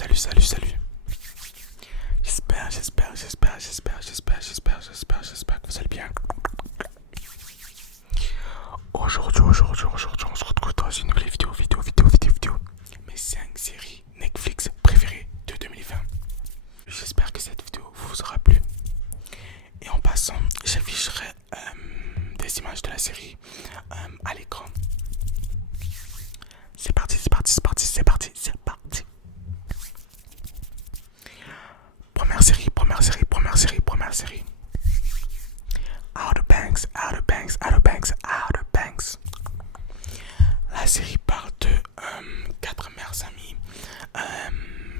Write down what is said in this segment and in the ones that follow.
salut. J'espère que vous allez bien. Aujourd'hui, on se retrouve dans une nouvelle vidéo. Mes 5 séries Netflix préférées de 2020. J'espère que cette vidéo vous aura plu. Et en passant, j'afficherai des images de la série à l'écran. C'est parti. Première série. Outer Banks. La série parle de 4 mères amies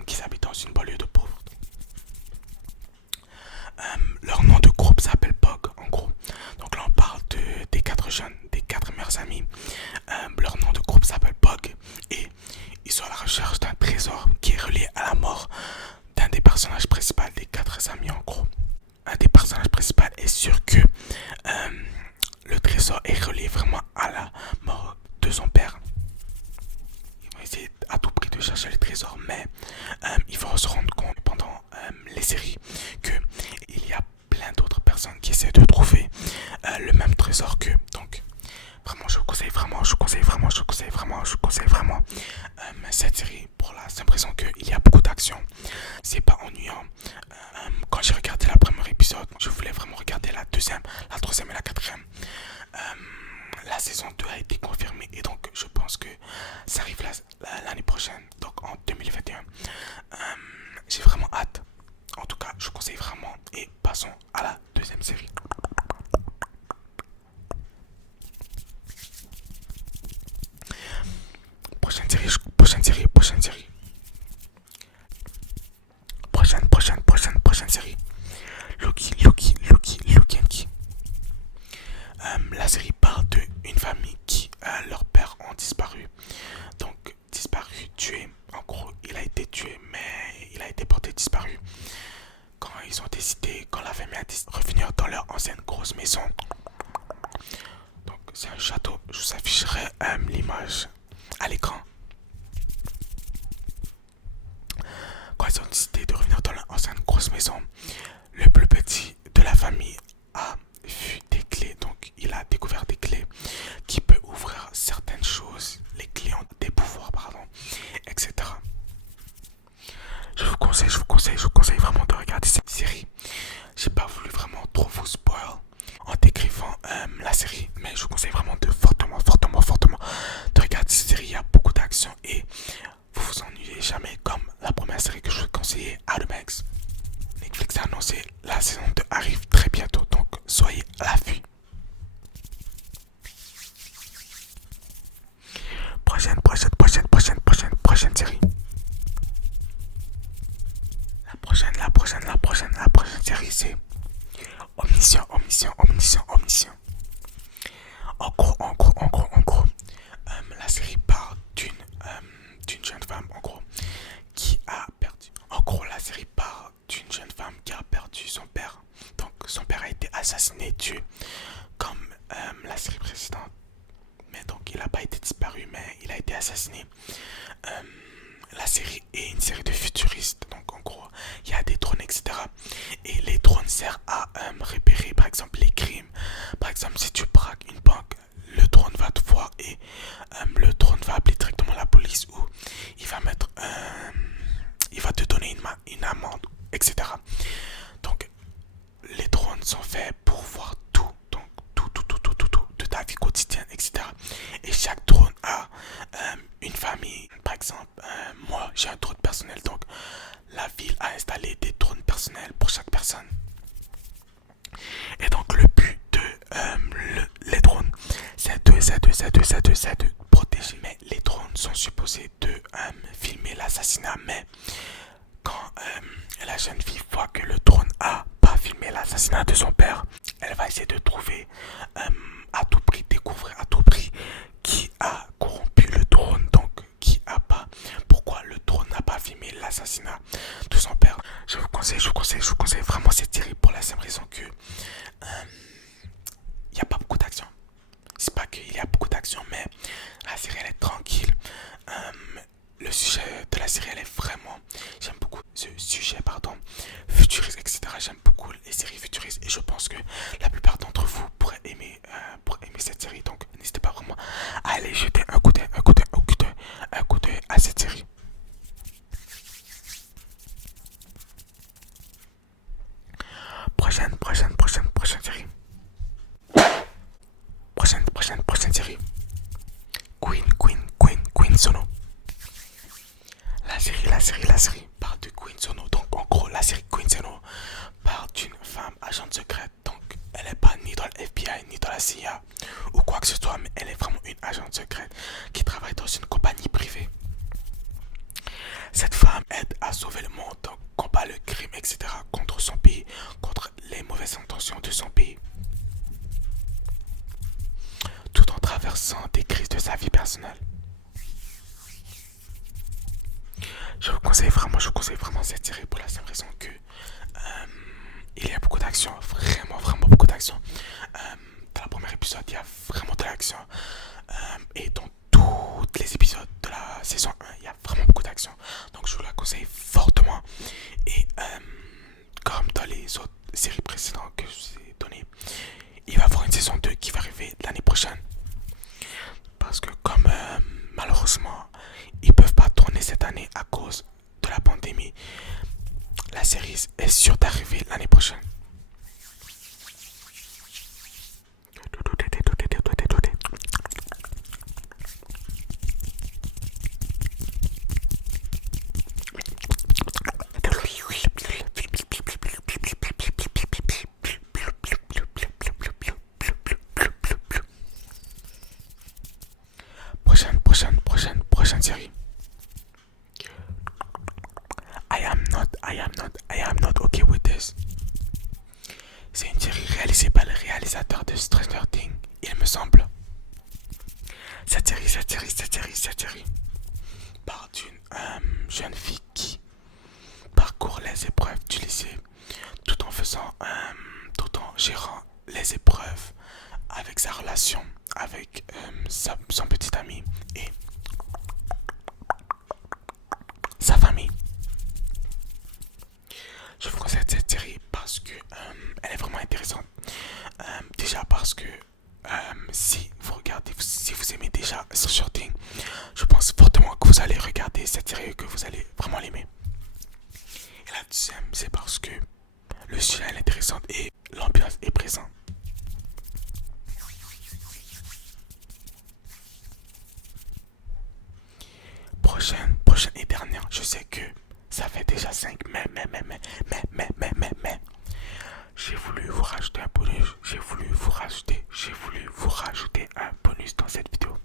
qui habitent dans une banlieue de pauvres. Leur nom de groupe s'appelle Pog, en gros. Donc là, on parle des 4 jeunes, des 4 mères amies. Leur nom de groupe s'appelle Pog et ils sont à la recherche d'un trésor qui est relié à la mort d'un des personnages principaux des 4 amis, en gros. Un des personnages principaux est sûr que le trésor est relié vraiment à la mort de son père. Ils vont essayer à tout prix de chercher le trésor, mais ils vont se rendre compte pendant les séries qu'il y a plein d'autres personnes qui essaient de trouver le même trésor qu'eux. Donc vraiment, je vous conseille vraiment cette série pour la simple raison qu'il y a beaucoup d'action. C'est pas ennuyant. Quand j'ai regardé le premier épisode, je voulais vraiment regarder la deuxième, la troisième et la quatrième. La saison 2 a été confirmée et donc je pense que ça arrive l'année prochaine, donc en 2021. J'ai vraiment hâte. En tout cas, je vous conseille vraiment et passons à la deuxième série. Prochaine série. Loki and Key. La série parle d'une famille qui, leurs pères ont disparu. Donc, tué. En gros, il a été tué, mais il a été porté disparu. Quand la famille a décidé de revenir dans leur ancienne grosse maison. Donc, c'est un château. Je vous afficherai l'image à l'écran. Quand ils ont décidé de revenir dans leur ancienne grosse maison, le plus petit de la famille a vu des clés. Donc, il a découvert des clés qui peuvent ouvrir certaines choses. Les clés ont des pouvoirs, etc. Je vous conseille vraiment de regarder cette série. J'ai pas voulu vraiment trop vous spoil en décrivant la série, mais je vous conseille vraiment fortement de regarder cette série. Il y a beaucoup d'action et vous vous ennuyez jamais comme la première série que je vous conseillais, Outer Banks. Netflix a annoncé la saison 2 arrive très bientôt, donc soyez à l'affût. Prochaine série. La prochaine série, c'est Omniscient. En gros, la série parle d'une jeune femme, en gros, qui a perdu. En gros, la série parle d'une jeune femme qui a perdu son père. Donc, son père a été assassiné, tué, comme la série précédente. Mais donc, il n'a pas été disparu, mais il a été assassiné. La série est une série de futuristes. Donc, en gros, il y a des drones, etc. Et les drones servent à repérer, par exemple, les crimes. Par exemple, si tu braques une banque, le drone va te voir et le drone va appeler directement la police ou il va te donner une amende, etc. Donc, les drones sont faits pour voir tout, donc tout de ta vie quotidienne, etc. Et chaque drone a une famille. Par exemple, moi, j'ai un drone personnel, donc la ville a installé des drones personnels pour chaque personne. Et donc, le but les drones, c'est de protéger. Mais les drones sont supposés de filmer l'assassinat. Mais quand la jeune fille voit que le drone a pas filmé l'assassinat de son père, elle va essayer de trouver à tout prix, découvrir à tout prix qui a corrompu le drone, donc qui a pas, pourquoi le drone n'a pas filmé l'assassinat de son père. Je vous conseille vraiment cette série pour la simple raison que il n'y a pas beaucoup d'action. C'est pas qu'il y a beaucoup d'action, mais la série elle est tranquille. Le sujet de la série elle est vraiment aimé cette série. Donc n'hésitez pas vraiment à aller jeter un coup d'œil, un coup d'œil, un coup d'œil, un coup d'œil à cette série. Prochaine série. Prochaine série. Queen Sono. La série parle de Queen Sono. Donc en gros, la série Queen Sono parle d'une femme agente secrète. Donc elle n'est pas ni dans le FBI, ni dans la CIA, ou quoi que ce soit, mais elle est vraiment une agente secrète qui travaille dans une compagnie privée. Cette femme aide à sauver le monde, donc combat le crime, etc. contre son pays, contre les mauvaises intentions de son pays, tout en traversant des crises de sa vie personnelle. Je vous conseille vraiment cette série pour la simple raison que il y a beaucoup d'action, vraiment beaucoup d'action. Dans le premier épisode, il y a vraiment de l'action. Et dans tous les épisodes de la saison 1, il y a vraiment beaucoup d'action. Donc je vous la conseille fortement. Et comme dans les autres séries précédentes que je vous ai données, il va y avoir une saison 2 qui va arriver l'année prochaine. Parce que comme malheureusement, ils peuvent pas tourner cette année à cause de la pandémie, la série est sûre d'arriver l'année prochaine. Prochaine série. I am not okay with this. C'est une série réalisée par le réalisateur de Stranger Things, il me semble. Cette série parle d'une jeune fille qui parcourt les épreuves du lycée tout tout en gérant les épreuves avec sa relation avec son petit ami et sa famille. Je vous conseille cette série parce que elle est vraiment intéressante. Déjà parce que si vous aimez déjà Stranger Things, je pense fortement que vous allez regarder cette série et que vous allez vraiment l'aimer. Et la deuxième, c'est parce que le sujet est intéressant et l'ambiance est présente. Prochaine et dernière, je sais que ça fait déjà 5, mais j'ai voulu vous rajouter un bonus, j'ai voulu vous rajouter un bonus dans cette vidéo.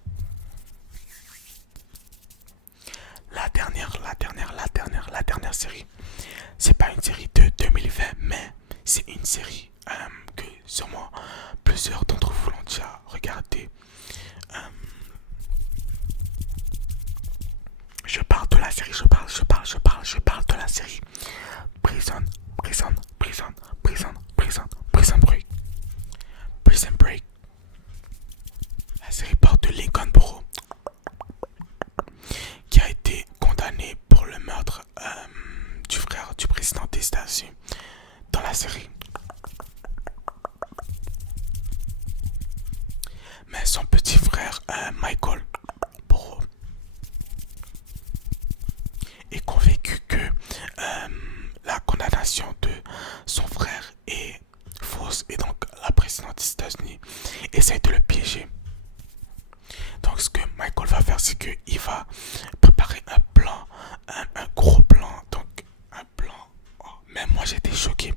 La dernière série, c'est pas une série de 2020, mais c'est une série que sûrement plusieurs d'entre vous l'ont déjà regardé. Je parle de la série Prison Break. La série parle de Lincoln Burrows, qui a été condamné pour le meurtre du frère du président des États-Unis dans la série. Mais son petit frère Michael Burrows est convaincu que la condamnation de son frère est fausse et donc la présidente des États-Unis essaie de le piéger. Donc ce que Michael va faire, c'est qu'il va préparer un plan, un gros plan, donc un plan. Oh, même moi j'étais choqué.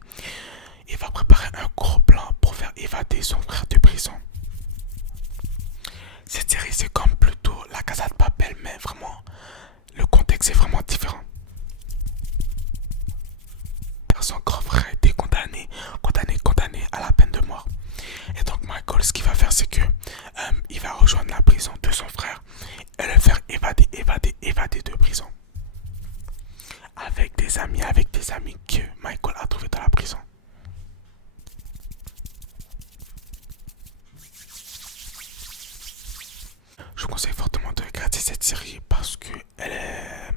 Il va préparer un gros plan pour faire évader son frère de prison. Cette série c'est comme plutôt La Casa de Papel, mais vraiment le contexte est vraiment différent. Son grand frère a été condamné à la peine de mort. Et donc Michael, ce qu'il va faire, c'est que il va rejoindre la prison de son frère et le faire évader de prison. Avec des amis que Michael a trouvé dans la prison. Je vous conseille fortement de regarder cette série parce que elle est...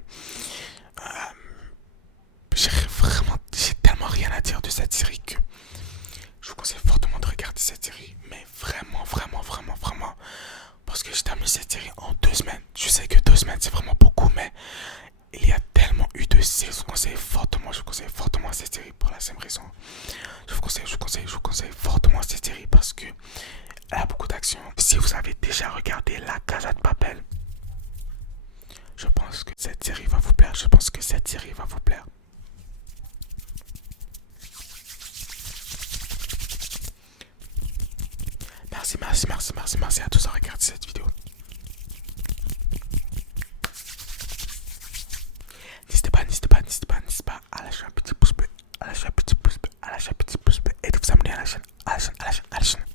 j'ai tellement rien à dire de cette série que je vous conseille fortement de regarder cette série. Mais vraiment. cette série en 2 semaines. Je sais que 2 semaines c'est vraiment beaucoup, mais il y a tellement eu de séries. Je vous conseille fortement cette série pour la simple raison. Je vous conseille fortement cette série parce que elle a beaucoup d'action. Si vous avez déjà regardé La Casa de Papel, je pense que cette série va vous plaire. Merci à tous d'avoir regardé cette vidéo. N'hésitez pas à lâcher un petit pouce bleu, à lâcher un petit pouce bleu et de vous abonner à la chaîne.